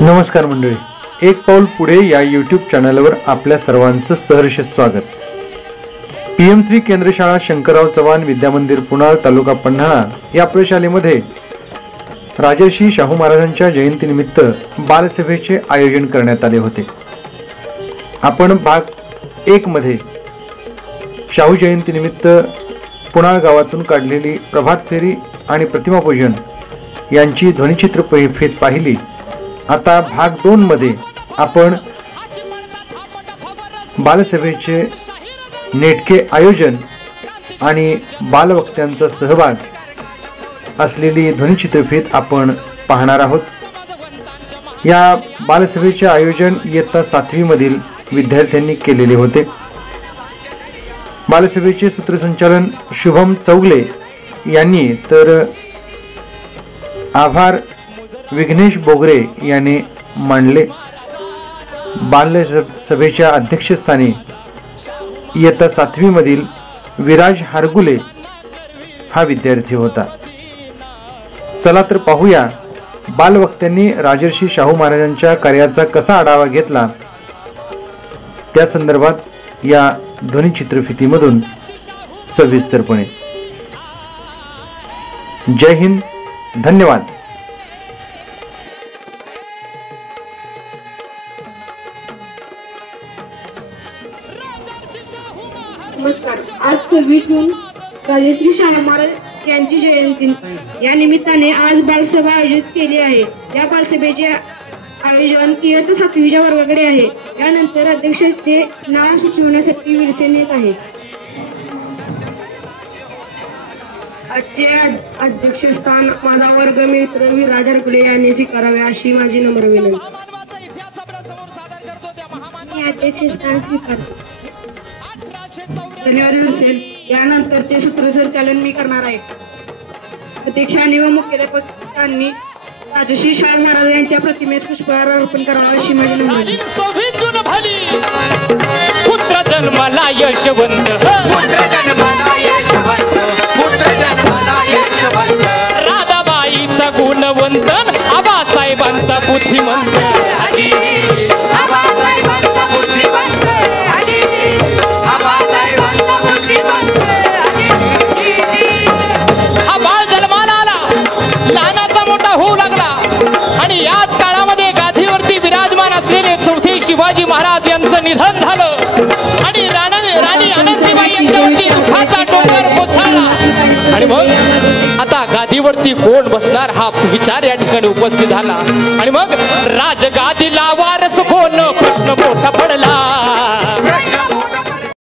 नमस्कार मंडळी, एक पाऊल पुढे या यूट्यूब चॅनलवर आपल्या सर्वांचं सहर्ष स्वागत. PM श्री केंद्र शाळा शंकरराव चव्हाण विद्यामंदिर पुणार तालुका पन्हाळा या प्रशालेमध्ये राजर्षी शाहू महाराजांच्या जयंतीनिमित्त बालसभेचे आयोजन करण्यात आले होते. आपण भाग 1 मध्ये शाहू जयंतीनिमित्त पुणार गावातून काढलेली प्रभात फेरी आणि प्रतिमा पूजन यांची ध्वनिचित्रफीत पाहिली. आता भाग 2 मध्ये आपण बालसभेचे नेटके आयोजन आणि बालवक्त्यांचा सहभाग असलेली ध्वनिचित्रफीत आपण पाहणार आहोत. या बालसभेचे आयोजन इयत्ता 7वी मधील विद्यार्थ्यांनी केलेले होते. बालसभेचे सूत्रसंचालन शुभम चौगले यांनी तर आभार विघ्नेश बोगरे यांनी मांडले. बालसभेच्या अध्यक्षस्थानी इयत्ता 7वी मधील विराज हारगुले हा विद्यार्थी होता. चला तर पाहूया बालवक्त्यांनी राजर्षी शाहू महाराजांच्या कार्याचा कसा आढावा घेतला त्या संदर्भात या ध्वनिचित्रफितीमधून सविस्तरपणे. जय हिंद, धन्यवाद. नमस्कार. आज 26 जून राजर्षी शाहू महाराज यांची जयंती या निमित्ताने आज बालसभा आयोजित केली आहे. या बालसभेचे आयोजन इयत्ता 7वीच्या वर्गाकडे आहे. यानंतर अध्यक्षाचे नाव सुचवण्यासाठी विरसेन येत आहे. आजचे अध्यक्षस्थान माझा वर्गमित्र विराज हारगुले यांनी स्वीकारावे अशी माझी नम्र विनंती. मी अध्यक्षस्थान स्वीकारतो. धन्यवाद विरसेन. यानंतरचे सूत्रसंचालन मी करणार आहे. अध्यक्षांनी व मुख्याध्यापकांनी राजर्षी शाहू महाराज यांच्या प्रतिमेस पुष्पहार अर्पण करावा अशी माझी विनंती. पुत्र जन्माला यशवंत, पुत्र जन्माला यशवंत, पुत्र जन्माला यशवंत, राधाबाईचा गुणवंत, आबासाहेबांचा बुद्धिमंत, आबासाहेबांचा बुद्धिमंत, आबासाहेबांचा बुद्धिमंत. हा बाळ जन्माला आला, लहानाचा मोठा होऊ लागला आणि याच काळामध्ये गादीवरती विराजमान असलेले चौथे शिवाजी महाराज यांचं निधन झालं आणि राणी अनंतीबाई यांच्यावरती दुःखाचा डोंगर कोसळला. आणि मग आता गादीवरती कोण बसणार हा विचार या ठिकाणी उपस्थित झाला. आणि मग राजगादीला वारस कोण प्रश्न मोठा पडला.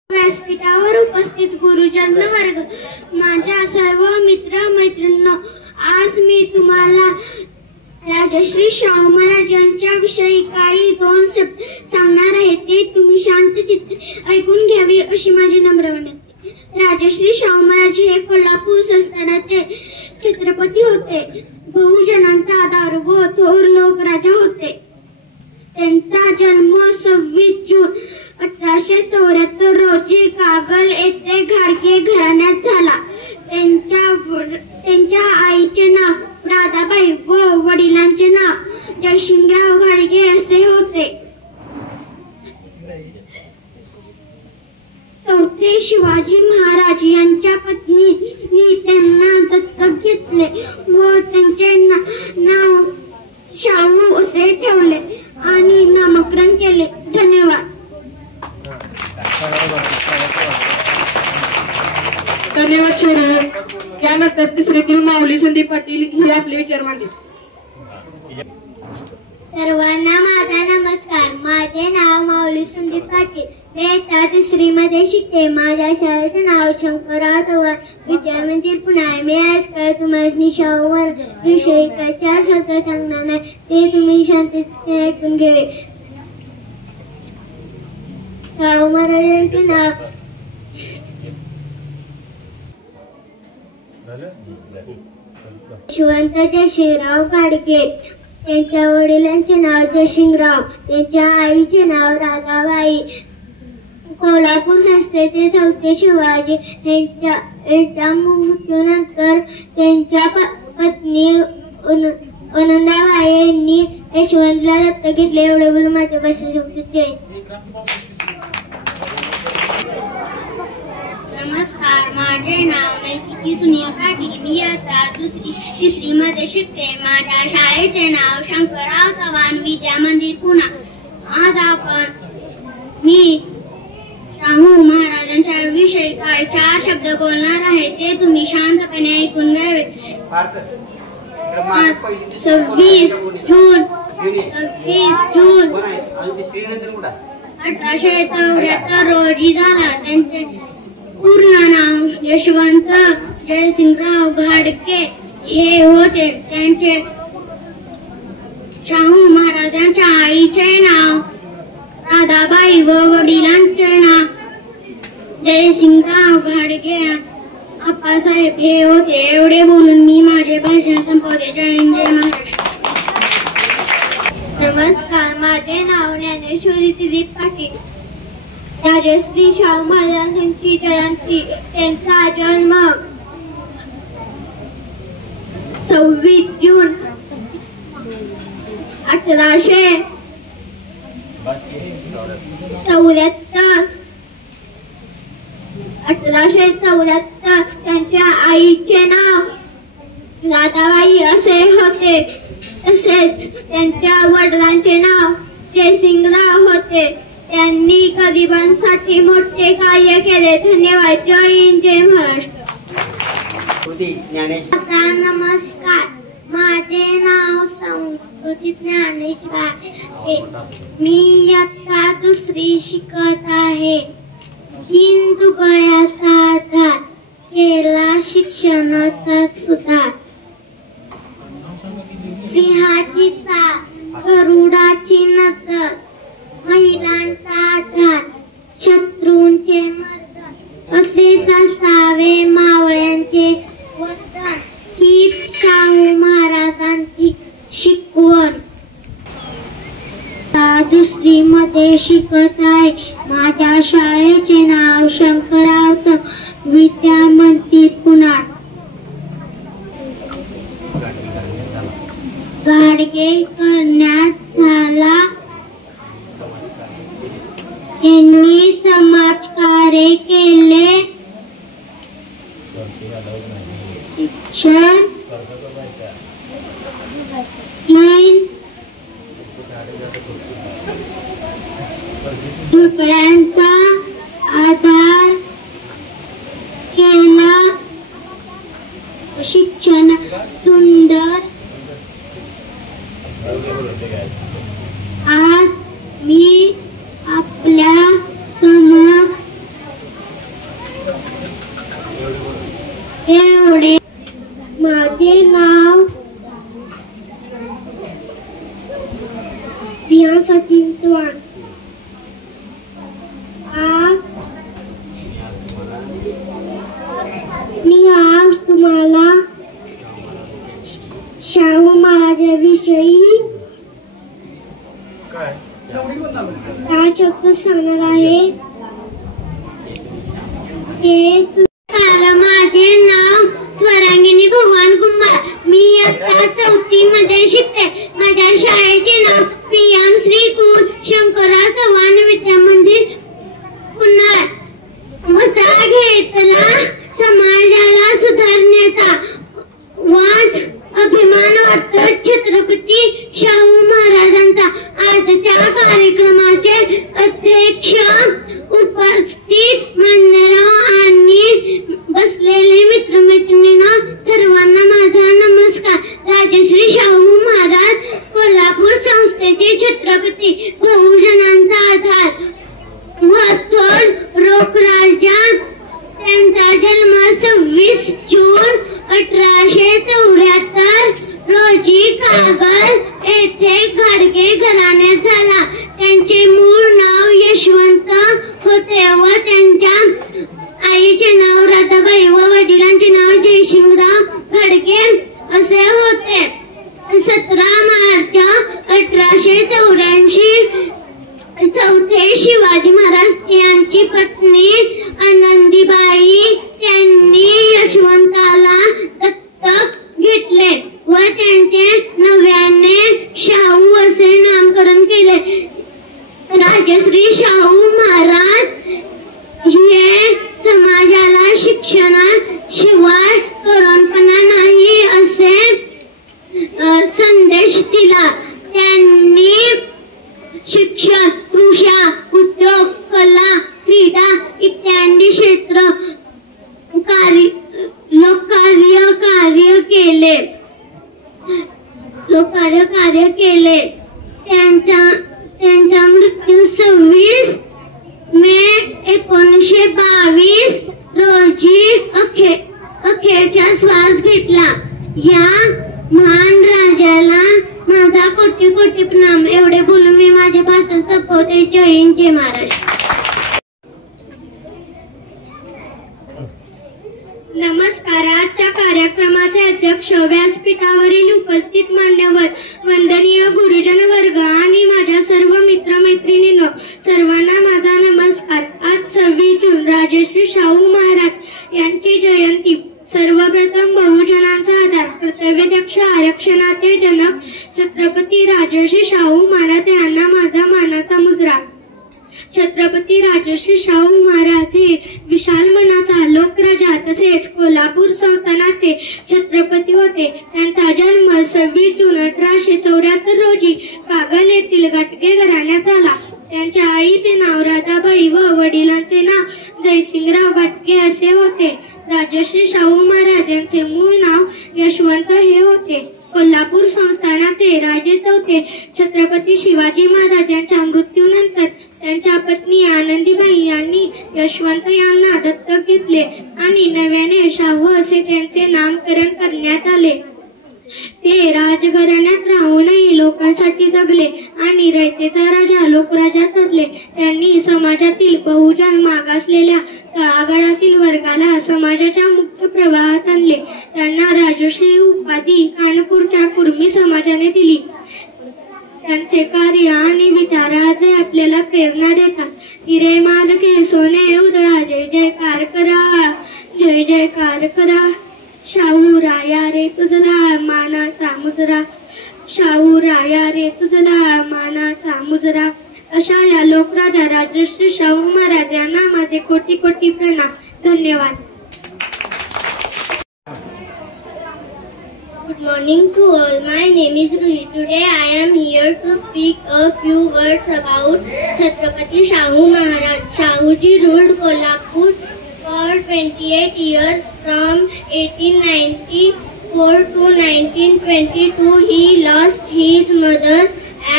व्यासपीठावर उपस्थित गुरुजन वर्ग, माझ्या सर्व मित्र मैत्रिणींनो, आज मी तुम्हाला राजर्षी शाहू महाराजांच्या विषयी काही 2 शब्द सांगणार आहे. ते तुम्ही शांत चित्त ऐकून घ्यावी अशी माझी नम्र विनंती. राजर्षी शाहू महाराज हे कोल्हापूर संस्थानाचे छत्रपती होते. बहुजनांचा आधार व थोर लोकराजा होते. त्यांचा जन्म 26 जून 1874 रोजी कागल येथे घाडगे घराण्यात झाला. त्यांच्या आईचे नाव राधाबाई व वडिलांचे नाव जयसिंगराव घाडगे असे होते. चौथे शिवाजी महाराज यांच्या पत्नीने त्यांना दत्तक घेतले व त्यांचे नाव शाहू असे ठेवले आणि नामकरण केले. धन्यवाद. धन्यवाद शरद. यानंतर तिसरीतील माऊली संदीप पाटील ही आपले विचार मांडले. सर्वांना माझा नमस्कार. माझे नाव माऊली संदीप पाटील. मी इयत्ता 3री मध्ये शिकते. माझ्या शाळेचे नाव शंकरराव चव्हाण विद्यामंदिर पुणे. मी आज काय तुम्हाला शाहू महाराजांविषयी काय 4 शब्द सांगणार नाही. ते तुम्ही शांततेने ऐकून घ्यावे. शाहू महाराजांचे नाव यशवंत जयसिंगराव घाडगे. त्यांच्या वडिलांचे नाव जयसिंगराव. त्यांच्या आईचे नाव राधाबाई. कोल्हापूर संस्थेचे चौथे शिवाजी यांच्या मृत्यूनंतर त्यांच्या पत्नी आनंदाबाई यांनी यशवंतला दत्तक घेतले. एवढे बोलून माझ्या भाषण संपते. नमस्कार, माझे नाव नैतिकी सुनील पाटील. मी आता तिसरी मध्ये शिकते. माझ्या शाळेचे नाव शंकरराव चव्हाण विद्या मंदिर पुणा. आज मी शाहू महाराजांच्या विषयी काही 4 शब्द बोलणार आहे. ते तुम्ही शांतपणे ऐकून घ्यावे. 26 जून 1874 रोजी झाला. त्यांचे पूर्ण नाव यशवंत जयसिंगराव घाडगे हे होते. त्यांचे शाहू महाराजांच्या आईचे नाव राधाबाई व वडिलांचे नाव जयसिंगराव घाडगे आप्पासाहेब हे होते. एवढे बोलून मी माझे भाषण संपवते. जय हिंद, जय महाराष्ट्र. नमस्कार, माझे नाव ज्ञानेश्वरी दिलीप पाटील. राजश्री शाहू महाराजांची जयंती. त्यांचा जन्म 26 जून 1874. त्यांच्या आईचे नाव राधाबाई असे होते. तसेच त्यांच्या वडिलांचे नाव जयसिंगराव होते. त्यांनी गरिबांसाठी मोठे कार्य केले. धन्यवाद. जय हिंद, जय महाराष्ट्र. नमस्कार, माझे नाव संस्कृती ज्ञानेश्वर आहे. मी इयत्ता 2री शिकत आहे. सिंधुबयाचा आधार केला शिक्षणाचा सुधार. सिंहाची चाल, गरुडाची नजर, महिलांचा आधार, शत्रूंचे मर्दन, कसे सासावे मावळ्यांचे वर्तन, ही शाहू महाराजांची शिकवण. 2री मध्ये शिकत आहे. माझ्या शाळेचे नाव शंकरराव विद्या मंदिर पुणा. घाडगे करण्यात झाला. यांनी समाजकार्य केले. शिक्षण 3 झोपड्यांचा आधार केला. शिक्षण सुंदर. आज मी आपल्या समोर एवढे. माझे नाव प्रिया सचिन चव्हाण. मी आज तुम्हाला शाहू महाराजांविषयी 4 शब्द सांगणार आहे. माझे नाव स्वरांगिनी भगवान कुमार. मी इयत्ता 4थी मध्ये शिकते. माझ्या शाळेचे नाव PM श्री कुल शंकरराव चव्हाण विद्या मंदिर पुणा. वसा घेतला समाजाला सुधारण्याचा. वाद अभिमान वाटतो छत्रपती शाहू महाराजांचा. आजच्या कार्यक्रमाचे अध्यक्ष उपस्थित मान्यवर आणि इत्यादी क्षेत्र कार्य केले. त्यांचा मृत्यू 26 मे 1922 रोजी अखेरचा श्वास घेतला. या महान राजाला माझा कोटी कोटी प्रणाम. एवढे बोलून मी माझे भाषण संपवते. जय हिंद, जय महाराष्ट्र. नमस्कार. आजच्या कार्यक्रमाचे अध्यक्ष, व्यासपीठावरील उपस्थित मान्यवर, वंदनीय गुरुजन वर्ग आणि माझ्या सर्व मित्रमैत्रिणींनो, सर्वांना माझा नमस्कार. आज 26 जून राजश्री शाहू महाराज यांची जयंती. सर्वप्रथम बहुजनांचा आधार, कर्तव्यदक्ष आरक्षणाचे जनक छत्रपती राजर्षी शाहू महाराज यांना माझा मानाचा मुजरा. छत्रपती राजर्षी शाहू महाराज हे विशाल मनाचा लोकराजा तसेच कोल्हापूर संस्थानाचे छत्रपती होते. त्यांचा जन्म 26 जून 1874 रोजी कागल येथील घाटगे घराण्यात झाला. त्यांच्या आईचे नाव राधाबाई व वडिलांचे नाव जयसिंगराव घाटगे असे होते. राजश्री शाहू महाराज यांचे मूळ नाव यशवंत हे होते. कोल्हापूर संस्थानाचे राजे चौथे छत्रपती शिवाजी महाराज यांच्या मृत्यूनंतर त्यांच्या पत्नी आनंदीबाई यांनी यशवंत यांना दत्तक घेतले आणि नव्याने शाहू असे त्यांचे नामकरण करण्यात आले. ते राजघराण्यात राहूनही लोकांसाठी जगले आणि रयतेचा राजा लोकराजा ठरले. त्यांनी समाजातील बहुजन मागासलेल्या तळागाळातील वर्गाला समाजाच्या मुख्य प्रवाहात आणले. त्यांना राजश्री उपाधी कानपूरच्या कुर्मी समाजाने दिली. त्यांचे कार्य आणि विचार आज आपल्याला प्रेरणा देतात. हिरे मालके सोने उधळा, जय जयकार करा, जय जयकार करा. शाहू राया रे तुझला मानाचा मुजरा, शाहू राया रे तुझला मानाचा मुजरा. अशा या लोकराजा राजश्री शाहू महाराज यांना माझे कोटी कोटी प्रणाम. धन्यवाद. Good morning to all. My name is Ruhi. Today I am here to speak a few words about Chhatrapati Shahu Maharaj. Shahuji ruled Kolhapur for 28 years from 1894 to 1922. He lost his mother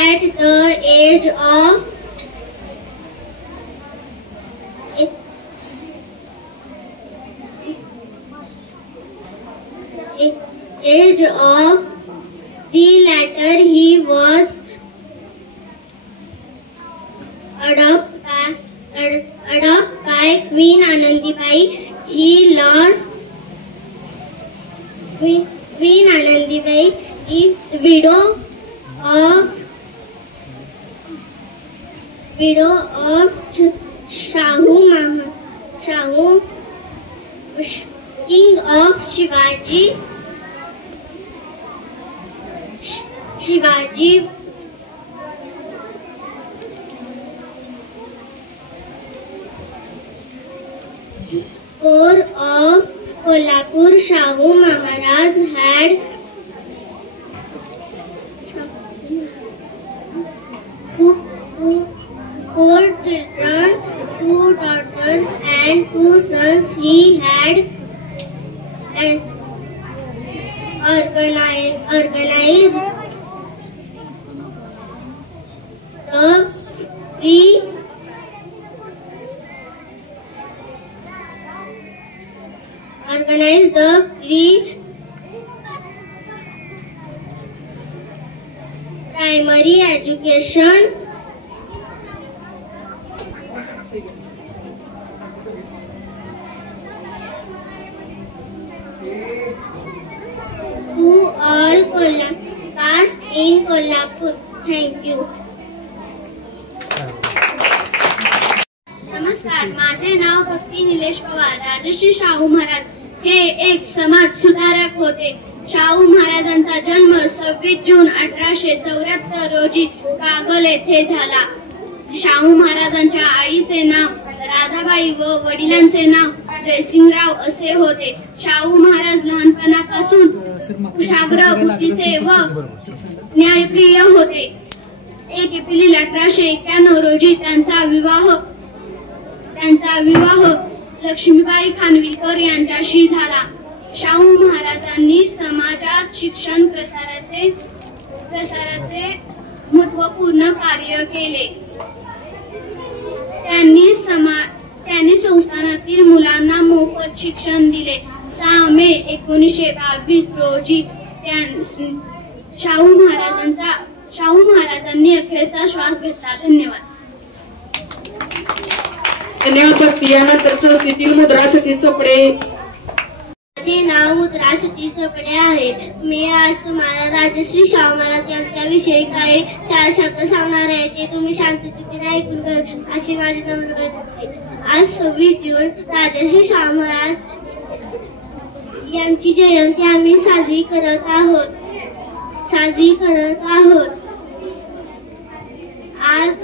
at the age of 3. Later he was adopted by Queen Anandibai. He lost Queen Anandibai, the widow of Shahu, king of Shivaji. 4 of Kolhapur. Shahu Maharaj had 4 children, 2 daughters and 2 sons. He had organized the free primary education to all caste in Kolhapur. Thank you. नमस्कार. माझे नाव भक्ती निलेश पवार. राजश्री शाहू महाराज हे एक समाज सुधारक होते. शाहू महाराजांचा जन्म 26 जून 1874 रोजी कागल येथे झाला. शाहू महाराजांच्या आईचे नाव राधाबाई व वडिलांचे नाव जयसिंगराव असे होते. शाहू महाराज लहानपणापासून कुशाग्र बुद्धीचे व न्यायप्रिय होते. 1 एप्रिल 1891 रोजी त्यांचा विवाह त्यांचा विवाह लक्ष्मीबाई खानविलकर यांच्याशी झाला. शाहू महाराजांनी समाजात शिक्षण प्रसाराचे महत्त्वपूर्ण कार्य केले. त्यांनी संस्थानातील मुलांना मोफत शिक्षण दिले. 6 मे 1922 रोजी शाहू महाराजांनी अखेरचा श्वास घेतला. धन्यवाद. यानंतर चौथीतील मुद्रा सतीश चोपडे. माझे नाव मुद्रा सतीश चोपडे आहे. मी आज तुम्हाला राजश्री शाहू महाराज यांच्याविषयी काही 4 शब्द सांगणार आहे. ते तुम्ही शांततेने ऐकून घ्या अशी माझी नम्र विनंती. आज 26 जून राजश्री शाहू महाराज यांची जयंती आम्ही साजरी करत आहोत. आज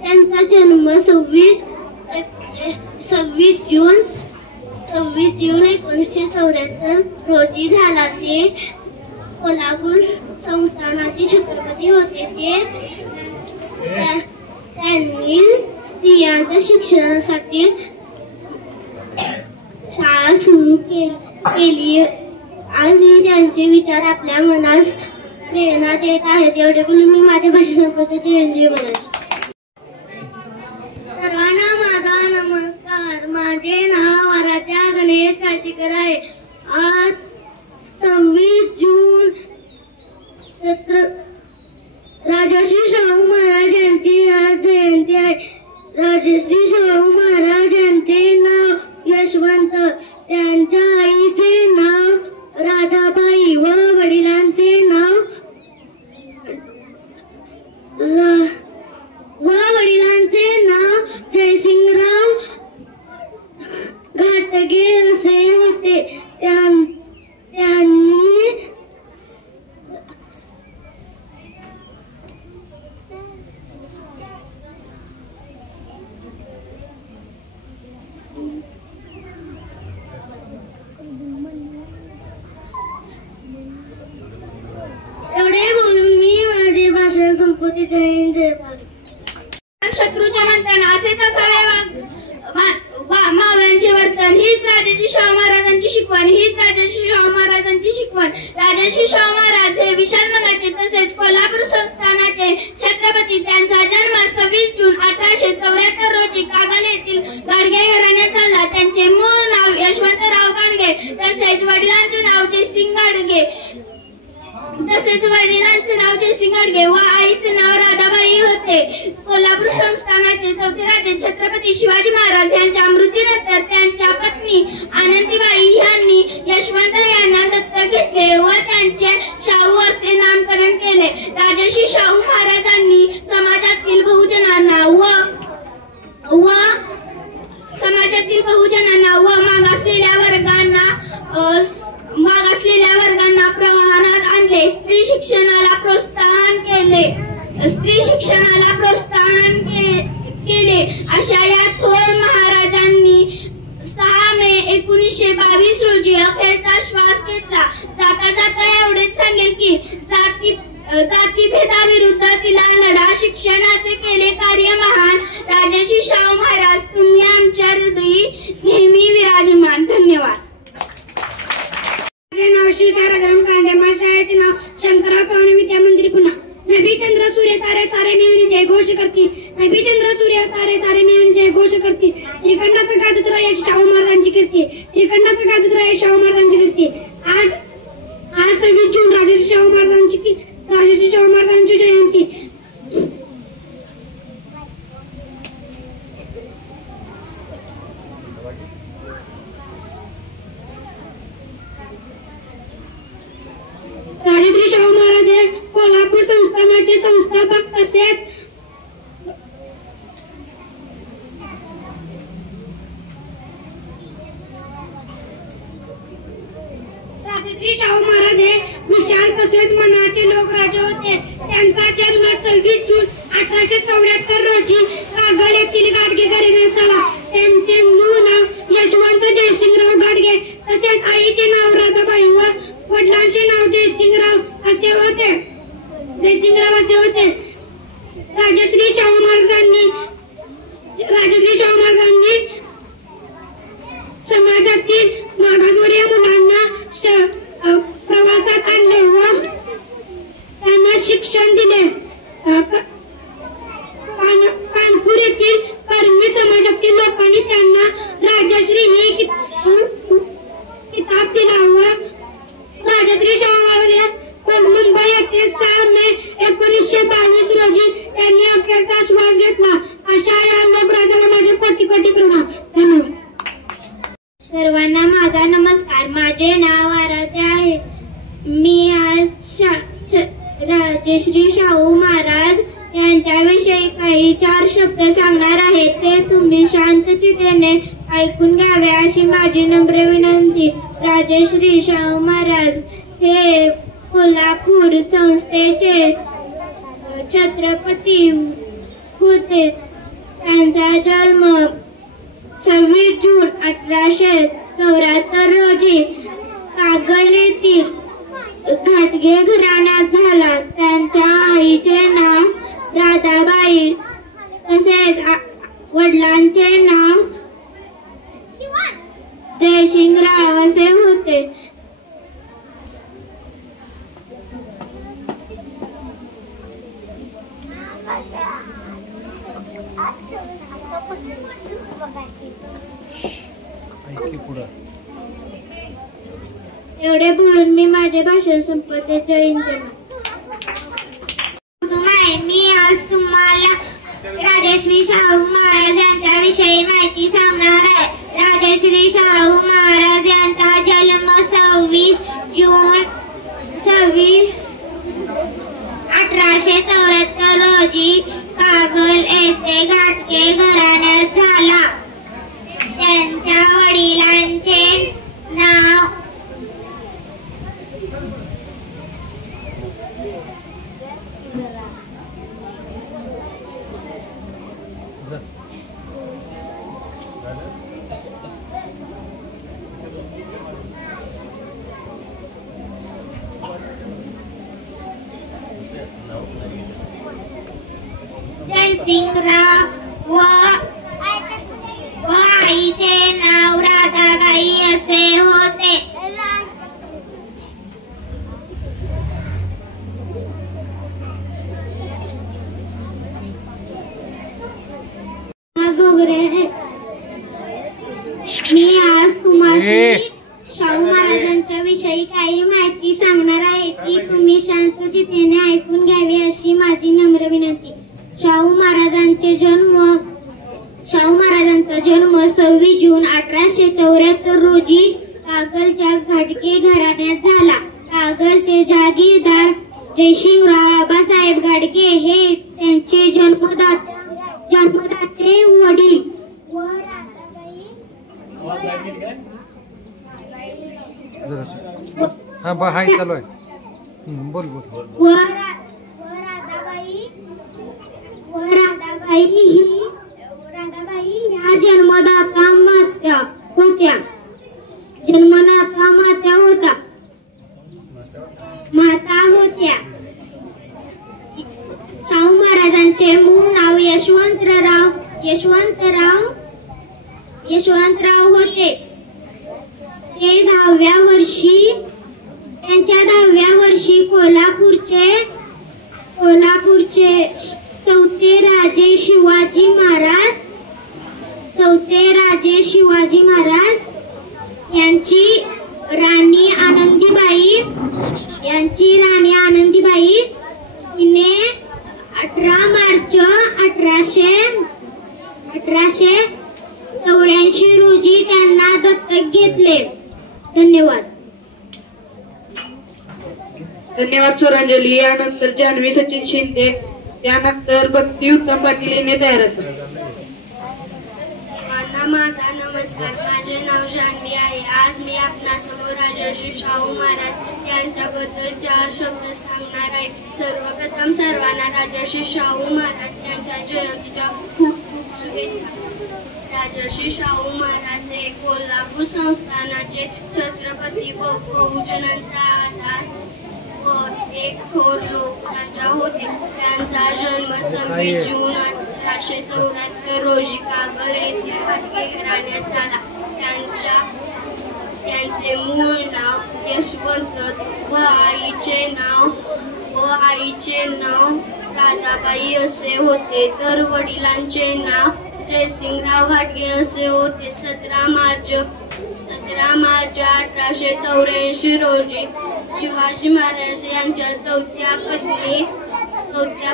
त्यांचा जन्म 26 जून 1974 रोजी झाला. ते कोल्हापूर संस्थानाचे छत्रपती होते. त्यांनी स्त्रियांच्या शिक्षणासाठी शाळा सुरू केली. आजही त्यांचे विचार आपल्या मनास प्रेरणा देत आहेत. एवढे बोलून मी माझ्या भाषणाबद्दल जय म्हणायचे. सर्वांना माझा नमस्कार. माझे नाव आराध्या गणेश काशीकर आहे. आज 26 जून राजश्री शाहू महाराज यांची आज जयंती आहे. राजश्री शाहू महाराज यांचे नाव यशवंत, त्यांच्या आईचे नाव राधाबाई व वडिलांचे नाव जयसिंगराव घाटगे असे होते. त्यांनी एवढे बोलून मी माझे भाषण संपवते. जय हिंद, जय भारत. शत्रूच्या म्हणताना असेच असावे मावळ्यांचे वर्तन. हीच राजश्री शाहू महाराजांची शिकवण. राजश्री शाहू महाराज हे विशाल मनाचे तसेच कोल्हापूर संस्थानाचे छत्रपती. त्यांचा जन्म 26 जून 1874 रोजी कागल येथील गाडगे घराण्यात झाला. त्यांचे मूळ नाव यशवंतराव गाडगे तसेच वडिलांचे नाव जयसिंग गाडगे व आईचे नाव राधाबाई होते. कोल्हापूर संस्थानाचे 4थे राजे छत्रपती शिवाजी महाराज यांच्या मृत्यूनंतर त्यांच्या पत्नी आनंदीबाई यांनी यशवंत यांना दत्तक घेतले व त्यांचे शाहू असे नामकरण केले. राजश्री शाहू महाराजांनी समाजातील बहुजनांना व मागासलेल्या वर्गांना प्रवाहात आणले. स्त्री शिक्षणाला प्रोत्साहन केले. अशा या थोर महाराजांनी 6 मे 1922 रोजी अखेरचा श्वास घेतला. जाता जाता एवढेच सांगेल की जातीभेदाविरुद्ध तिला लढा शिक्षणाचे केले कार्य महान. राजश्री शाहू महाराज तुम्ही आमच्या हृदयी नेहमी विराजमान. धन्यवाद. माझे नाव शिवसाराम कांडे. माझ्या शाळेचे नाव शंकरराव चव्हाण विद्या मंदिर पुन्हा. नभी चंद्र सूर्य तारे सारे मिळून जय घोष करती. नभी चंद्र सूर्य तारे सारे मिळून जय घोष करती. त्रिखंडात गाजत राहे शाहू महाराजांची कीर्ती. शाहू महाराजांची कीर्ती. आज 26 जून राजश्री शाहू महाराजांची जयंती. राजश्री शाहू महाराज हे कोल्हापूर संस्थानाचे संस्थापक तसेच राजश्री शाहू महाराज हे विशाल तसेच मनाचे लोकराजे होते. त्यांचा जन्म 26 जून 1874 रोजी कागल येथील गाडगे घराण्यात झाला. त्यांचे मूळ नाव यशवंत जयसिंगराव गाडगे तसेच आईचे नाव राधाबाई व वडिलांचे नाव जयसिंगराव असे होते. राजश्री शाहू माझे नाव आराध्य आहे. मी आज राजश्री शाहू महाराज यांच्याविषयी काही 4 शब्द सांगणार आहे. ते तुम्ही शांतचित्तेने ऐकून घ्यावे अशी माझी नम्र विनंती. राजश्री शाहू महाराज हे कोल्हापूर संस्थेचे छत्रपती होते. त्यांचा जन्म 26 जून 1874 रोजी कागल येथील घाटगे घराण्यात झाला. त्यांच्या आईचे नाव राधाबाई तसेच वडिलांचे नाव जयसिंगराव असे होते. एवढे बोलून मी माझे भाषण संपवते. जय हिंद. मी आज तुम्हाला राजश्री शाहू महाराज यांच्याविषयी माहिती सांगणार आहे. राजश्री शाहू महाराज यांचा जन्म 26 जून 1874 रोजी कागल येथे घाटगे घराण्यात झाला. त्यांच्या वडिलांचे नाव जयसिंगराव व आईचे नाव राधाबाई असे होते. मी आज तुम्हाला शाहू महाराजांच्या विषयी काही माहिती सांगणार आहे ती तुम्ही शांतचित्तेने ऐकून घ्यावी अशी माझी नम्र विनंती. शाहू महाराजांचा जन्म 26 जून 1874 रोजी कागलच्या घाटगे घराण्यात झाला. कागलचे जागीरदार जयसिंगराव आबासाहेब घाटगे हे त्यांचे जन्मदाते वडील व राधाबाई या जन्मदाता माता होत्या. शाहू महाराजांचे मूळ नाव यशवंतराव होते. ते 10व्या वर्षी कोल्हापूरचे चौथे राजे शिवाजी महाराज यांची राणी आनंदीबाई हिने 18 मार्च 1884 रोजी त्यांना दत्तक घेतले. धन्यवाद. स्वरांजली. यानंतर जान्हवी सचिन शिंदे, त्यानंतर भक्ती उत्तम पाटील यांनी तयार. माझा नमस्कार. माझे नाव जान्हवी आहे. आज मी आपणासमोर राजश्री शाहू महाराज यांच्याबद्दल 4 शब्द सांगणार आहे. सर्वप्रथम सर्वांना राजश्री शाहू महाराज यांच्या जयंतीच्या खूप खूप शुभेच्छा. राजश्री शाहू महाराज हे कोल्हापूर संस्थानाचे छत्रपती व बहुजनांचा आधार व एक थोर लोकराजा होते. त्यांचा जन्म 26 जून 1874 रोजी कागल येथील घाटगे घराण्यात झाला. त्यांचे मूळ नाव यशवंत व आईचे नाव राधाबाई असे होते, तर वडिलांचे नाव जयसिंगराव घाटगे असे होते. 17 मार्च 1884 रोजी शिवाजी महाराज यांच्या चौथ्या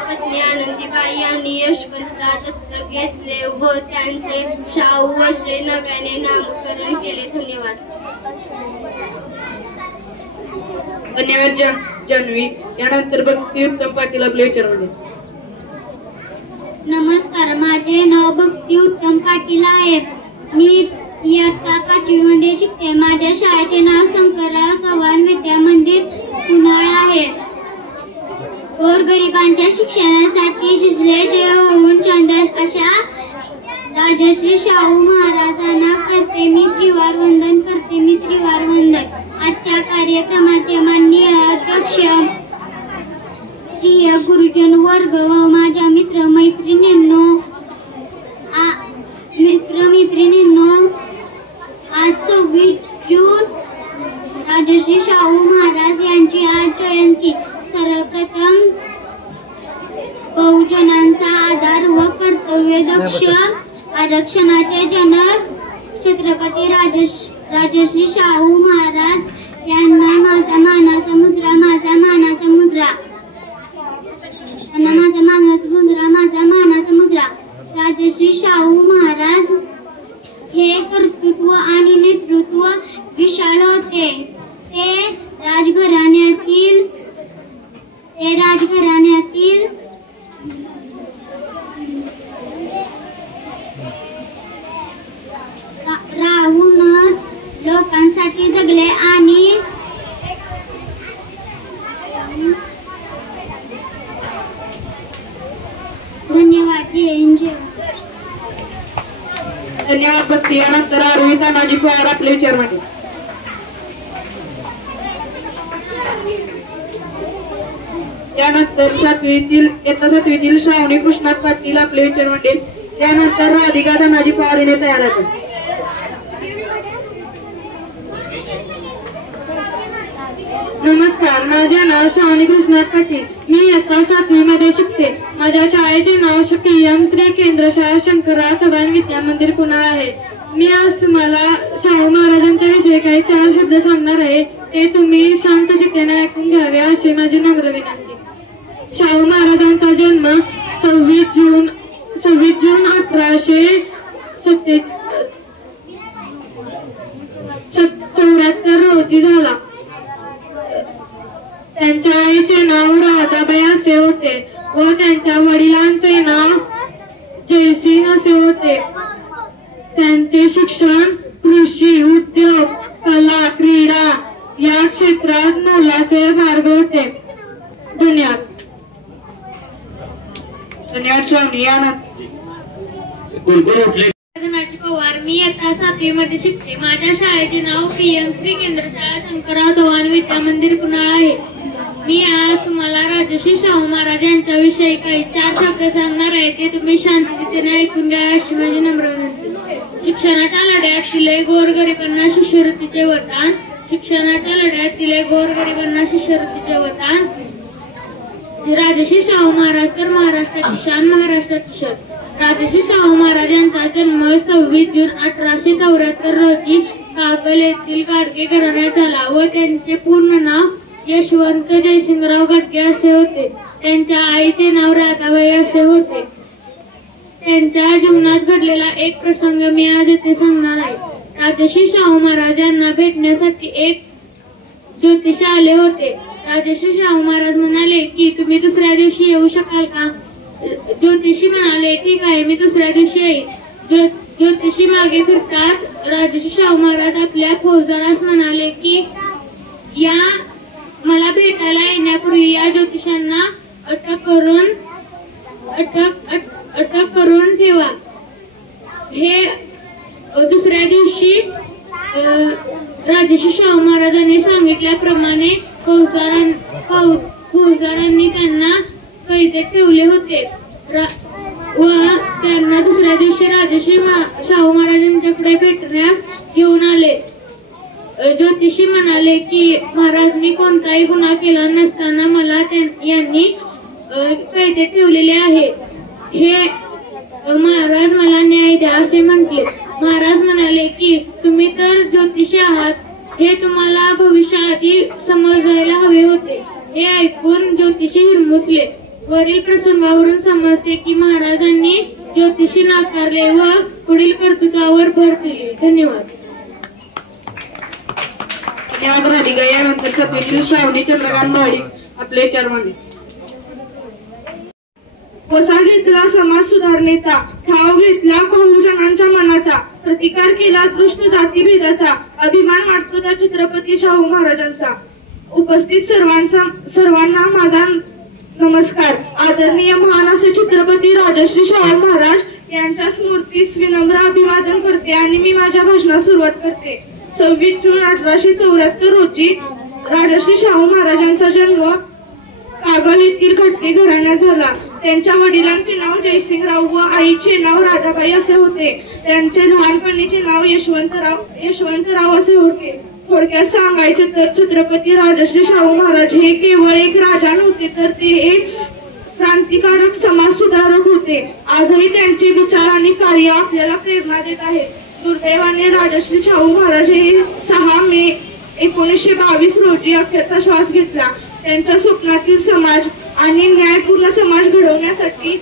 पत्नी आनंदीबाई यांनी यशवंतला दत्तक घेतले व त्यांचे शाहू असे नव्याने नामकरण केले. धन्यवाद. धन्यवाद जान्हवी. यानंतर भक्ती उत्तम पाटील आपल्या विचारमध्ये. नमस्कार, माझे नाव भक्ती उत्तम पाटील आहे. मी इयत्ता 5वी मध्ये शिकते. माझ्या शाळेचे नाव शंकरराव चव्हाण विद्या मंदिर पुनाळा आहे. गोरगरिबांच्या शिक्षणासाठी झिजले जय होऊन चंदन अशा राजश्री शाहू महाराजांना करते मी त्रिवार वंदन, करते मी त्रिवार वंदन. आजच्या कार्यक्रमाचे माननीय अध्यक्ष, प्रिय गुरुजन वर्ग व माझ्या मित्रमैत्रिणींनो, आज 26 जून राजश्री शाहू महाराज यांची आज जयंती. सर्वप्रथम बहुजनांचा आधार व कर्तव्यदक्ष आरक्षणाचे जनक छत्रपती राजश्री शाहू महाराज यांना माझा मानाचा मुद्रा, माझा मानाचा मुद्रा, माझा मानाचा मुद्रा, माझा मानाचा मुद्रा. राजश्री शाहू महाराज हे कर्तृत्व आणि नेतृत्व विशाल होते. ते राजघराण्यातील राहूनच लोकांसाठी जगले आणि धन्यवाद. धन्यवाद भक्ती. यानंतर आरोही तानाजी पवार आपल्या विचारमध्ये. त्यानंतर इयत्ता 7वीतील श्रावणी कृष्णात पाटील आपल्या विचारमध्ये. त्यानंतर राधिका तानाजी पवार येणे तयार आहेत. नमस्कार, माझे नाव श्रावणी कृष्णात पाटील. मी इयत्ता 7वी मध्ये शिकते. माझ्या शाळेचे नाव PM श्री केंद्र शाळा शंकरराव चव्हाण विद्या मंदिर पुनाळा आहे. मी आज तुम्हाला शाहू महाराजांच्या विषयी काही 4 शब्द सांगणार आहे. ते तुम्ही शांत चित्ताने ऐकून घ्यावे अशी माझी नम्र विनंती. शाहू महाराजांचा जन्म 26 जून 1874 रोजी झाला. त्यांच्या आईचे नाव राधाबाई असे होते व त्यांच्या वडिलांचे नाव जयसिंग असे होते. त्यांचे शिक्षण कृषी, उद्योग, कला, क्रीडा या क्षेत्रात मोलाचे मार्ग होते. धन्यवाद. धन्यवाद श्रावणी. पवार. मी इयत्ता 7वी मध्ये शिकते. माझ्या शाळेचे नाव PM श्री केंद्र शाळा शंकरराव चव्हाण विद्या मंदिर पुनाळा आहे. मी आज तुम्हाला राजश्री शाहू महाराज यांच्या विषयी काही 4 शब्द सांगणार आहे. ते तुम्ही शांततेने ऐकून घ्या अशी माझी नम्र विनंती. शिक्षणाच्या लढ्यात दिले गोरगरिबांना शिष्यवृत्तीचे वरदान. शिक्षणाच्या लढ्यात दिले गोरगरिबांना शिष्यवृत्तीचे वरदान. राजश्री शाहू महाराज तर महाराष्ट्राची शान, महाराष्ट्राची शान. राजश्री शाहू महाराज यांचा जन्म 26 जून 1874 रोजी कागल येथील गाडगे घराण्यात झाला व त्यांचे पूर्ण नाव यशवंत जयसिंगराव गाडगे असे होते. त्यांच्या आईचे नाव राधाबाई असे होते. त्यांच्या जीवनात घडलेला एक प्रसंग मी आज येथे सांगणार आहे. राजश्री शाहू महाराजांना भेटण्यासाठी एक ज्योतिषी आले होते. राजश्री शाहू महाराज म्हणाले की तुम्ही दुसऱ्या दिवशी येऊ शकाल का? ज्योतिषी म्हणाले ठीक आहे, मी दुसऱ्या दिवशी येईल. ज्योतिषी मागे फिरतात राजश्री शाहू महाराज आपल्या फौजदारास म्हणाले की या मला भेटायला येण्यापूर्वी या ज्योतिषांना अटक करून ठेवा. हे दुसऱ्या दिवशी राजश्री शाहू महाराजांनी सांगितल्याप्रमाणे फौजदारांनी त्यांना कैदेत ठेवले होते व त्यांना दुसऱ्या दिवशी राजश्री शाहू महाराजांच्याकडे भेटण्यास घेऊन आले. ज्योतिषी म्हणाले की महाराज मी कोणताही गुन्हा केला नसताना मला यांनी कैदेत ठेवलेले आहे. हे महाराज मला न्याय द्या असे म्हटले. महाराज म्हणाले की तुम्ही तर ज्योतिषी आहात, हे तुम्हाला भविष्याआधी समजायला हवे होते. हे ऐकून ज्योतिषी हिरमुसले. वरील प्रसंगावरून समजते की महाराजांनी ज्योतिषी नाकारले व पुढील कर्तृत्वावर भर दिली. धन्यवाद. त्याग राधिका यानंतर सफेदील श्रावणी चंद्रकांत महाडिक आपले विचार मांडले. वसा घेतला समाज सुधारणेचा, ठाव घेतला बहुजनांच्या मनाचा, प्रतिकार केला दुष्ट जातीभेदाचा, अभिमान वाटतो त्या छत्रपती शाहू महाराजांचा. उपस्थित सर्वांना माझा नमस्कार. आदरणीय महान असे छत्रपती राजश्री शाहू महाराज यांच्या स्मृतीस विनम्र अभिवादन करते आणि मी माझ्या भाषणास सुरुवात करते. 26 जून 1874 रोजी राजश्री शाहू महाराजांचा जन्म कागल येथील खटके घराण्यात झाला. त्यांच्या वडिलांचे नाव जयसिंगराव व आईचे नाव राधाबाई असे होते. त्यांचे लहानपणीचे नाव यशवंतराव असे होते. थोडक्यात सांगायचे तर छत्रपती राजश्री शाहू महाराज हे केवळ एक राजा नव्हते, तर ते एक क्रांतिकारक समाज सुधारक होते. आजही त्यांचे विचार आणि कार्य आपल्याला प्रेरणा देत आहेत. दुर्दैवाने राजश्री शाहू महाराज हे 6 मे 1922 रोजी अखेरचा श्वास घेतला. त्यांच्या स्वप्नातील समाज आणि न्यायपूर्ण समाज घडवण्यासाठी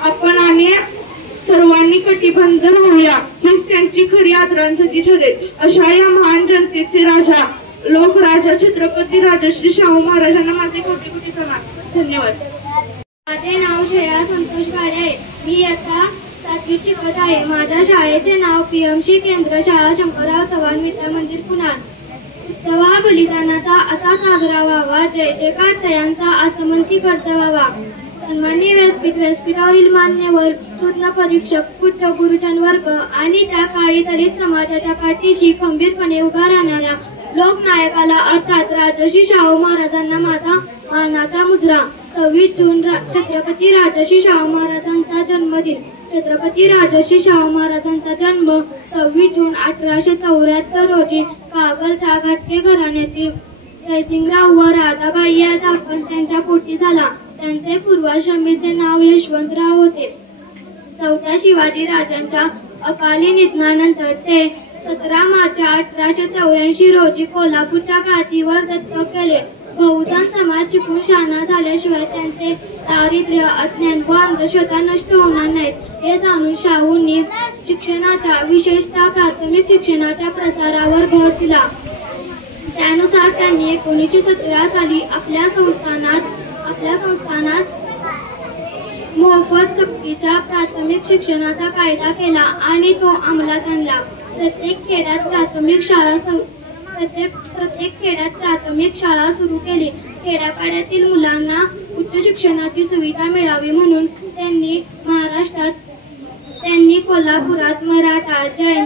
आपण आणि सर्वांनी कटिबद्ध राहूया, हीच त्यांची खरी आदरांजली ठरेल. अशा या महान जनतेचे राजा लोकराजा छत्रपती राजश्री शाहू महाराजांना माझे कोटी कोटी प्रणाम. धन्यवाद. माझे नाव श्रेया संतोष गाडे आहे. मी इयत्ता 7वीत शिकत आहे. माझ्या शाळेचे नाव पीएमसी केंद्र शाळा शंकरराव चव्हाण विद्या मंदिर पुणार. उत्सव हा बलिदानाचा असा साजरा व्हावा, जय जयकार तयांचा आसमंती करता व्हावा. सन्माननीय व्यासपीठावरील मान्यवर, सूचना परीक्षक, उच्च गुरुजन वर्ग आणि त्या काळी दलित समाजाच्या पाठीशी खंबीरपणे उभा राहणाऱ्या लोकनायकाला अर्थात राजर्षी शाहू महाराजांना माझा मानाचा मुजरा. 26 जून छत्रपती राजर्षी शाहू महाराजांचा जन्मदिन. छत्रपती राजर्षी शाहू महाराजांचा जन्म 26 जून 1874 रोजी कागलच्या घाटगे घराण्यातील जयसिंगराव व राधाबाई या दाखवून त्यांच्या पोटी झाला. त्यांचे पूर्वाश्रमीचे नाव यशवंतराव होते. 4थ्या शिवाजी राजांच्या अकाली निधनानंतर ते 17 मार्च 1884 रोजी कोल्हापूरच्या गादीवर दत्तक केले. बहुजन समाज शिकून शहाणा झाल्याशिवाय त्यांचे दारिद्र्य, अज्ञान व अंधश्रद्धा नष्ट होणार नाहीत हे जाणून शाहूंनी शिक्षणाच्या, विशेषतः प्राथमिक शिक्षणाच्या प्रसारावर भर दिला. त्यानुसार त्यांनी 1917 साली आपल्या संस्थानात मोफत सक्तीच्या प्राथमिक शिक्षणाचा कायदा केला आणि तो अंमलात आणला. प्रत्येक खेड्यात प्राथमिक शाळा सुरू केली. खेड्यापाड्यातील मुलांना उच्च शिक्षणाची सुविधा मिळावी म्हणून त्यांनी कोल्हापुरात मराठा, जैन,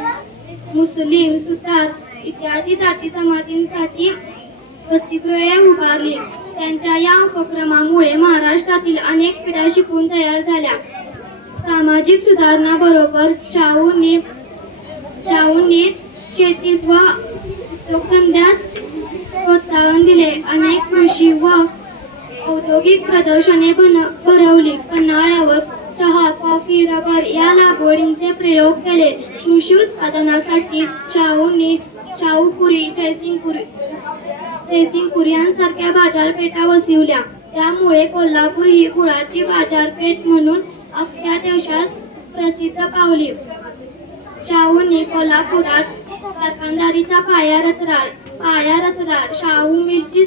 मुस्लिम, सुतार इत्यादी जाती जमातींसाठी वसतिगृहे उभारली. त्यांच्या या उपक्रमामुळे महाराष्ट्रातील अनेक पिढ्या शिकून तयार झाल्या. सामाजिक सुधारणाबरोबर शाहूंनी शेतीस व उद्योगधंद्यास प्रोत्साहन दिले. अनेक कृषी व औद्योगिक प्रदर्शने भरवली. पन्हाळ्यावर चहा, कॉफी, रबर या लागवडींचे प्रयोग केले. कृषी उत्पादनासाठी शाहूंनी शाहूपुरी, जयसिंगपुरी यांसारख्या बाजारपेठा वसविल्या. त्यामुळे कोल्हापूर ही गुळाची बाजारपेठ म्हणून अख्ख्या देशात प्रसिद्ध पावली. शाहूंनी कोल्हापुरात कारखानदारीचा पाया रचला. शाहू मिलची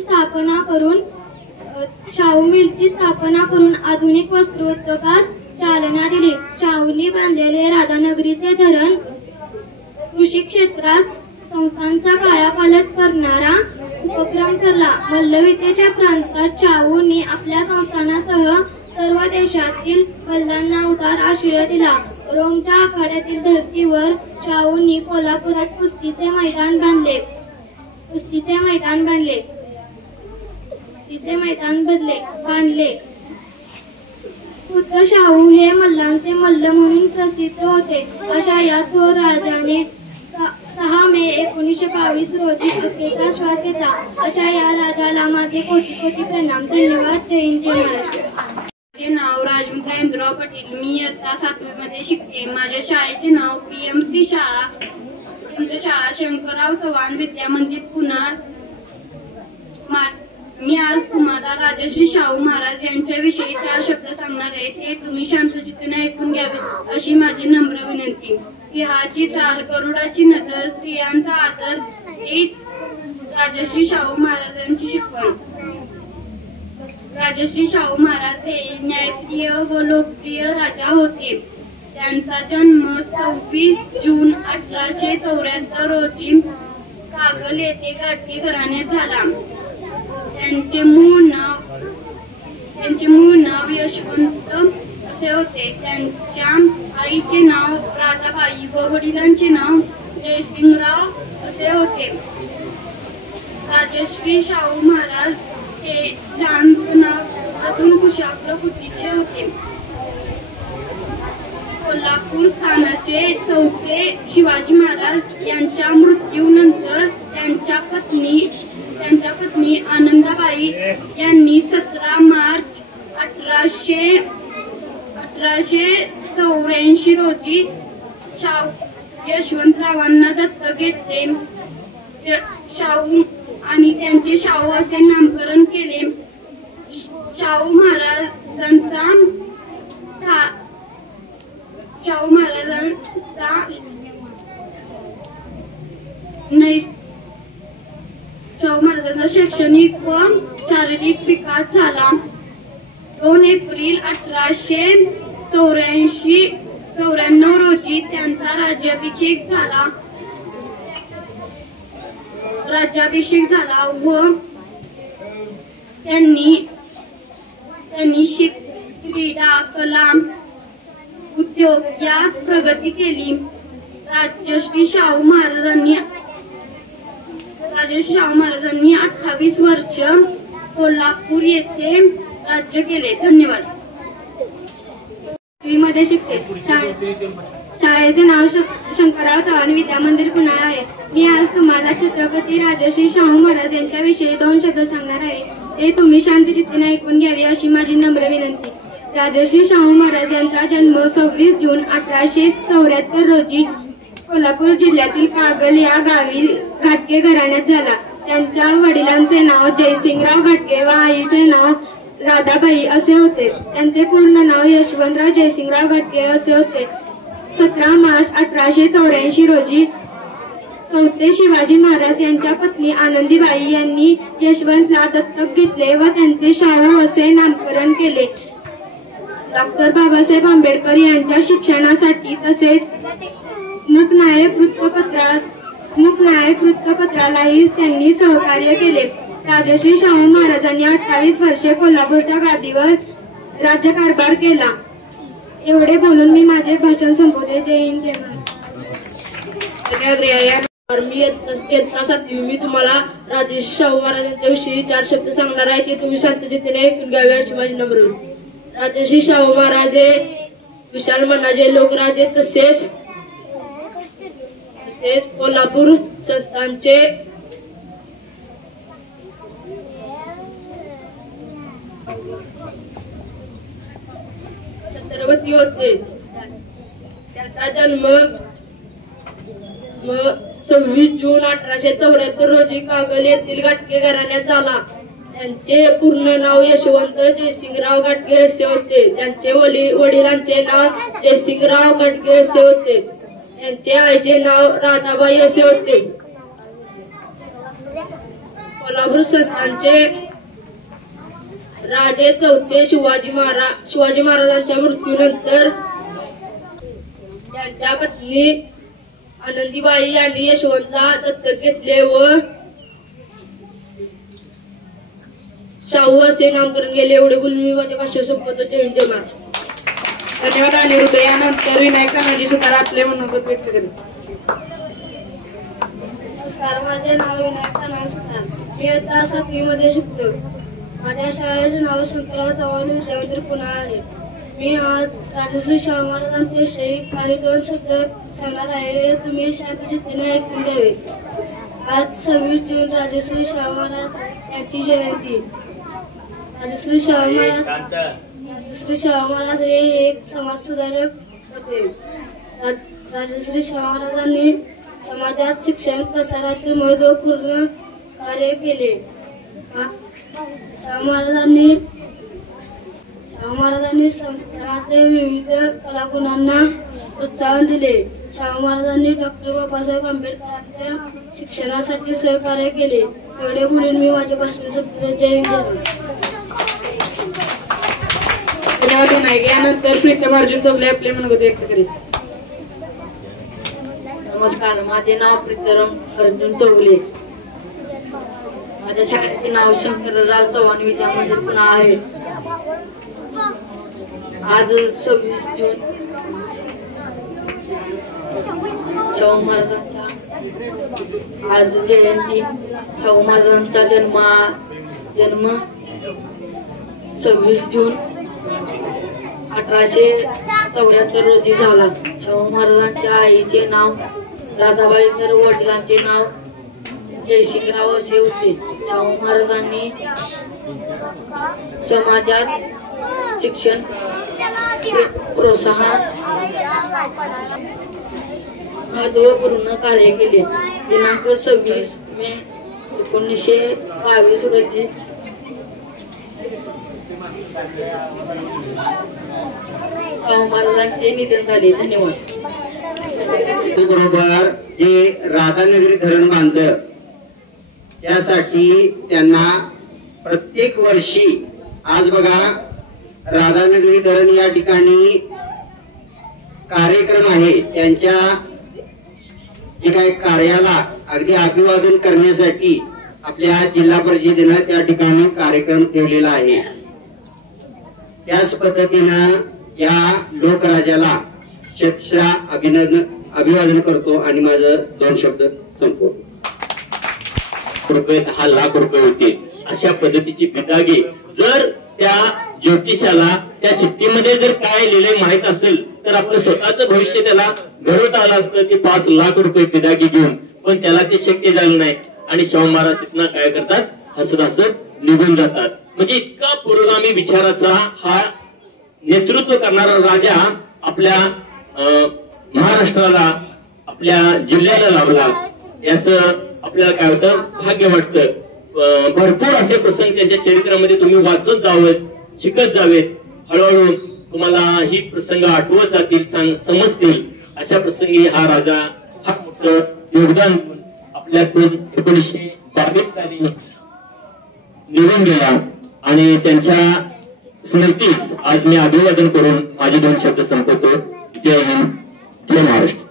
स्थापना करून आधुनिक वस्त्रोद्योगास चालना दिली. शाहूंनी बांधलेले राधानगरीचे धरण कृषी क्षेत्रात संस्थांचा कायापालट करणारा उपक्रम ठरला. मल्लविद्येच्या प्रांतात शाहूंनी आपल्या संस्थानासह सर्व देशातील मल्लांना उदार आश्रय दिला. रोमच्या आखाड्यातील धर्तीवर शाहूंनी कोल्हापुरात कुस्तीचे मैदान बांधले. खुद्द शाहू हे मल्लांचे मल्ल म्हणून प्रसिद्ध होते. अशा या थोर राजाने 6 मे 1922 रोजी अखेरचा श्वास घेतला. अशा या राजाला माझे कोटी कोटी प्रणाम. धन्यवाद. जय हिंद, जय महाराष्ट्र. माझे नाव राजमुद्रा इंद्रराव पाटील. मी इयत्ता 7वी मध्ये शिकते. माझ्या शाळेचे नाव पीएमसी शाळा शंकरराव चव्हाण विद्या मंदिर पुणार. मी आज तुम्हाला राजश्री शाहू महाराज यांच्याविषयी 4 शब्द सांगणार आहे. ते तुम्ही शांतचित्ताने ऐकून घ्यावे अशी माझी नम्र विनंती. सिंहाची चाल, गरुडाची नजर, स्त्रियांचा आदर, हीच राजश्री शाहू महाराजांची शिकवण. राजश्री शाहू महाराज हे न्यायप्रिय व लोकप्रिय राजा होते. त्यांचा जन्म 26 जून 1874 रोजी कागल येथे घाटगे घराण्यात झाला. त्यांचे मूळ नाव यशवंत असे होते. त्यांच्या आईचे नाव राधाबाई व वडिलांचे नाव जयसिंगराव असे होते. राजश्री शाहू महाराज हे लहानपणापासून कुशाग्र बुद्धीचे होते. कोल्हापूर स्थानाचे चौथे शिवाजी महाराज यांच्या मृत्यूनंतर त्यांच्या पत्नी आनंदाबाई यांनी 17 मार्च 1884 रोजी यशवंतरावांना दत्तक घेतले. शाहू आणि त्यांचे शाहू असे नामकरण केले. शाहू महाराजांचा शैक्षणिक व शारीरिक विकास झाला. 2 एप्रिल 1894 रोजी त्यांचा राज्याभिषेक झाला व त्यांनी क्रीडा, कला, उद्योग यात प्रगती केली. राजश्री शाहू महाराजांनी 28 वर्ष कोल्हापूर येथे राज्य केले. धन्यवाद. मध्ये शिकते. शाळेचे नाव शंकरराव चव्हाण विद्या मंदिर पुणे आहे. मी आज तुम्हाला छत्रपती राजश्री शाहू महाराज यांच्याविषयी 2 शब्द सांगणार आहे. ते तुम्ही शांतचित्ताने ऐकून घ्यावे अशी माझी नम्र विनंती. राजश्री शाहू महाराज यांचा जन्म 26 जून 1874 रोजी कोल्हापूर जिल्ह्यातील कागल या गावी घाटगे घराण्यात झाला. त्यांच्या वडिलांचे नाव जयसिंगराव घाटगे व आईचे नाव राधाबाई असे होते. त्यांचे पूर्ण नाव यशवंतराव जयसिंगराव घाटगे असे होते. 17 मार्च 1884 रोजी चौथे शिवाजी महाराज यांच्या पत्नी आनंदीबाई यांनी यशवंतला दत्तक घेतले व त्यांचे शाहू असे नामकरण केले. डॉक्टर बाबासाहेब आंबेडकर यांच्या शिक्षणासाठी तसेच मूकनायक वृत्तपत्रालाही त्यांनी सहकार्य केले. राजश्री शाहू महाराजांनी 28 वर्षे कोल्हापूरच्या गादीवर राज्यकारभार केला. एवढे बोलून मी माझे भाषण संपवते. जय हिंद, जय महाराष्ट्र. मी इयत्ता 7वी. मी तुम्हाला राजश्री शाहू महाराजांच्या विषयी 4 शब्द सांगणार आहे. ते तुम्ही शांतचित्ताने ऐकून घ्यावे अशी माझी नम्र विनंती. राजश्री शाहू महाराज हे विशाल मनाचे लोकराजे तसेच कोल्हापूर संस्थानचे छत्रपती होते. त्यांचा जन्म 26 जून 1874 रोजी कागल येथील घाटगे घराण्यात झाला. त्यांचे पूर्ण नाव यशवंत जयसिंगराव घाटगे असे होते. त्यांचे वडिलांचे नाव जयसिंगराव घाटगे असे होते. त्यांचे आईचे नाव राधाबाई असे होते. कोल्हापूर संस्थानचे राजे चौथे शिवाजी महाराजांच्या मृत्यूनंतर त्यांच्या पत्नी आनंदीबाई यांनी यशवंतला दत्तक घेतले व शाहू असे नामकरण केले. एवढे बोलून मी माझ्या भाषण संपवतो. जय हिंद, जय महाराष्ट्र. धन्यवाद. आणि हृदयानंतर विनायक तानाजी सुतार आपले मनोगत व्यक्त करेल. नमस्कार. माझे नाव विनायक तानाजी सुतार. मी इयत्ता 7वी मध्ये शिकतो. माझ्या शाळेचे नाव शंकरराव चव्हाण विद्या मंदिर पुणे आहे. मी आज राजश्री शाहू महाराजांच्या विषयी काही 2 शब्द सांगणार आहे. तुम्ही शांतचित्ताने ऐकून घ्यावे. आज 26 जून राजश्री शाहू महाराज यांची जयंती. राजश्री शाहू महाराज हे एक समाजसुधारक होते. राजश्री शाहू महाराजांनी समाजात शिक्षण प्रसाराचे महत्त्वपूर्ण कार्य केले. शाहू महाराजांनी संस्थानातील विविध कलागुणांना प्रोत्साहन दिले. शाहू महाराजांनी डॉक्टर बाबासाहेब आंबेडकरांच्या शिक्षणासाठी सहकार्य केले. एवढे बोलून मी माझे भाषण संपवले. जय हिंद, जय महाराष्ट्र. धन्यवाद विनायक. यानंतर प्रीतम अर्जुन चौगले आपले मनोगत व्यक्त करीत. नमस्कार, माझे नाव प्रीतम अर्जुन चौगले. माझ्या शाळेचे नाव शंकरराव चव्हाण विद्या मंदिर पुणे आहे. आज 26 जून शाहू महाराजांच्या आज जयंती. शाहू महाराजांचा जन्म 26 जून 1874 रोजी झाला. शाहू महाराजांच्या आईचे नाव राधाबाई तर वडिलांचे नाव जयसिंगराव असे होते. शाहू महाराजांनी समाजात शिक्षण प्रोत्साहन महत्वपूर्ण कार्य केले. दिनांक 26 मे 1922 रोजी शाहू महाराजांचे निधन झाले. धन्यवाद. बरोबर जे राधानगरी धरण बांधलं त्यासाठी त्यांना प्रत्येक वर्षी आज बघा राधानगरी धरण या ठिकाणी कार्यक्रम आहे. त्यांच्या जे काही कार्याला अगदी अभिवादन करण्यासाठी आपल्या जिल्हा परिषदेनं त्या ठिकाणी कार्यक्रम ठेवलेला आहे. त्याच पद्धतीनं या लोकराजाला शतशः अभिवादन करतो आणि माझं 2 शब्द संपवतो. रुपये 10 लाख रुपये होते. अशा पद्धतीची बिदागी जर त्या ज्योतिषाला त्या चिठ्ठीमध्ये जर काय लिहिले माहित असेल तर आपलं स्वतःचं भविष्य त्याला घडवता आलं असतं की 5 लाख रुपये बिदागी घेऊन, पण त्याला ते शक्य झालं नाही. आणि शाहू महाराज तिथनं काय करतात, हसत हसत निघून जातात. म्हणजे इतका पुरोगामी विचाराचा हा नेतृत्व करणारा राजा आपल्या महाराष्ट्राला आपल्या जिल्ह्याला लाभला. याचं आपल्याला काय होतं, भाग्य वाटतं. भरपूर असे प्रसंग त्यांच्या चरित्रामध्ये तुम्ही वाचत जावेत, शिकत जावेत. हळूहळू तुम्हाला ही प्रसंग आठवत जातील, समजतील. अशा प्रसंगी हा राजा फार मोठं योगदान आपल्यातून 1922 साली निघून गेला. आणि त्यांच्या स्मृतीस आज मी अभिवादन करून माझे 2 शब्द संपवतो. जय हिंद, जय महाराष्ट्र.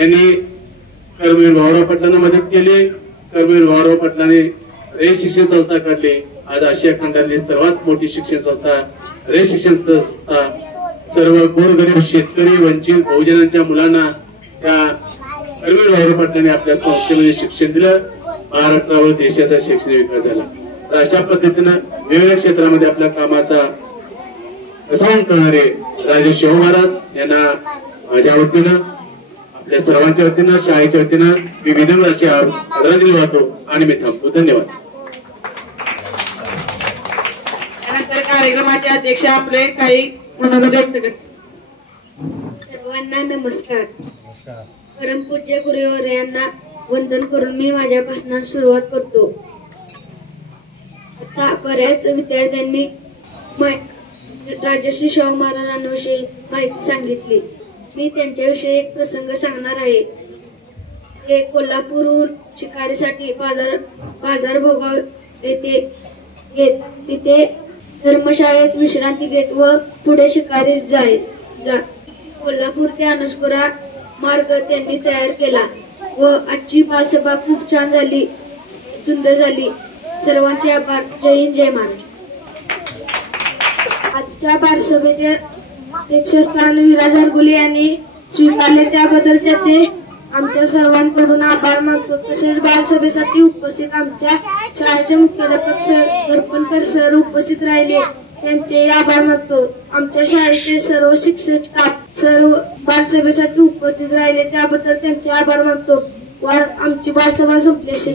यांनी कर्मवीर भाऊराव पाटलांना मदत केली. कर्मवीर भाऊराव पाटलांनी रे शिक्षण संस्था काढली. आज आशिया खंडातली सर्वात मोठी शिक्षण संस्था रे शिक्षण संस्था सर्व गोरगरीब शेतकरी वंचित बहुजनांच्या मुलांना त्या कर्मवीर भाऊराव पाटलांनी आपल्या संस्थेमध्ये शिक्षण दिलं. महाराष्ट्रावर देशाचा शैक्षणिक विकास झाला. तर अशा पद्धतीनं वेगवेगळ्या क्षेत्रामध्ये आपल्या कामाचा प्रसारण करणारे राजे शाहू महाराज यांना माझ्या वतीनं आपल्या सर्वांच्या वतीनं शाळेच्या वतीनं मी विनम्र अशी आदरांजली वाहतो आणि मी थांबतो. धन्यवाद. त्यानंतर कार्यक्रमाचे अध्यक्ष आपले काही मनोगत व्यक्त करतात. सर्वांना नमस्कार. परमपूज्य गुरुवर यांना वंदन करून मी माझ्या भाषणात सुरुवात करतो. आता बऱ्याच विद्यार्थ्यांनी राजश्री शाहू महाराजांविषयी माहिती सांगितली. मी त्यांच्याविषयी एक प्रसंग सांगणार आहे. ते कोल्हापूरहून शिकारीसाठी बाजार भोगाव येथे तिथे धर्मशाळेत विश्रांती घेत व पुढे शिकारीस जा. कोल्हापूर ते अनुस्पुरा मार्ग त्यांनी तयार केला व आजची बालसभा खूप छान झाली, सुंदर झाली. सर्वांचे आभार. जय हिंद, जय महाराष्ट्र. आजच्या बालसभेचे अध्यक्षस्थान विराज हरगुले यांनी स्वीकारले त्याबद्दल त्याचे आमच्या सर्वांकडून आभार मानतो. तसेच बालसभेसाठी उपस्थित आमच्या शाळेचे मुख्याध्यापक सर दर्पणकर सर उपस्थित राहिले त्यांचे आभार मानतो. आमच्या शाळेचे सर्व शिक्षक सर्व बालसभेसाठी उपस्थित राहिले त्याबद्दल त्यांचे आभार मानतो व आमची बालसभा संपली असे